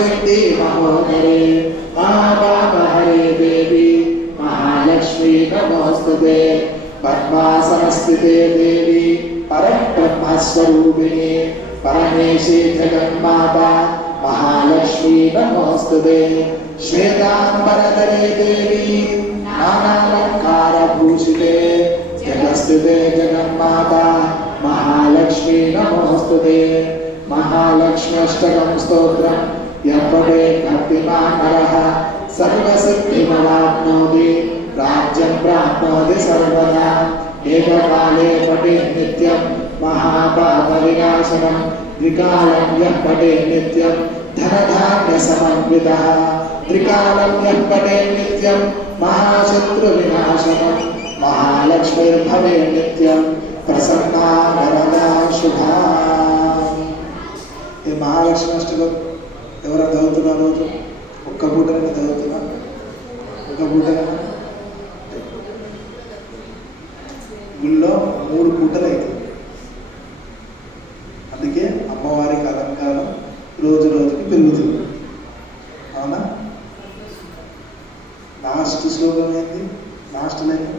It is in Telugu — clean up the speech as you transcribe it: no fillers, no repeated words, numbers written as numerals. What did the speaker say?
महाशक्ति महोदरे महाभागहरे देवी महालक्ष्मी नमोस्तुते पद्मासनस्थिते देवी परब्रह्मस्वरूपिणे परमेशे जगन्माता महालक्ष्मी नमोस्तुते श्वेतांबरधरे देवी नानालंकारभूषिते जगत्स्थिते जगन्माता महालक्ष्मी नमोस्तुते महालक्ष्म्यष्टकं स्तोत्रं यः पठेत् भक्तिमान् नरः सर्वसिद्धिमवाप्नोति राज्यं प्राप्नोति सर्वदा एककाले पठेत् नित्यं महापापविनाशनं त्रिकालं यः पठेत् नित्यं धनधान्यसमन्वितः त्रिकालं यः पठेत् नित्यं महाशत्रुविनाशनं महालक्ष्मीर्भवेत् नित्यं प्रसन्ना वरदा शुभा। ఈ మహాలక్ష్మి అష్టకం ఎవరైనా చదువుతున్నా రోజు ఒక్క పూటనే చదువుతున్నా ఒక పూటనే గుళ్ళో 3 పూటలు అవుతుంది. అందుకే అమ్మవారికి అలంకారం రోజు రోజుకి పెరుగుతుంది. అవునా? లాస్ట్ శ్లోకం ఏంటి? Last line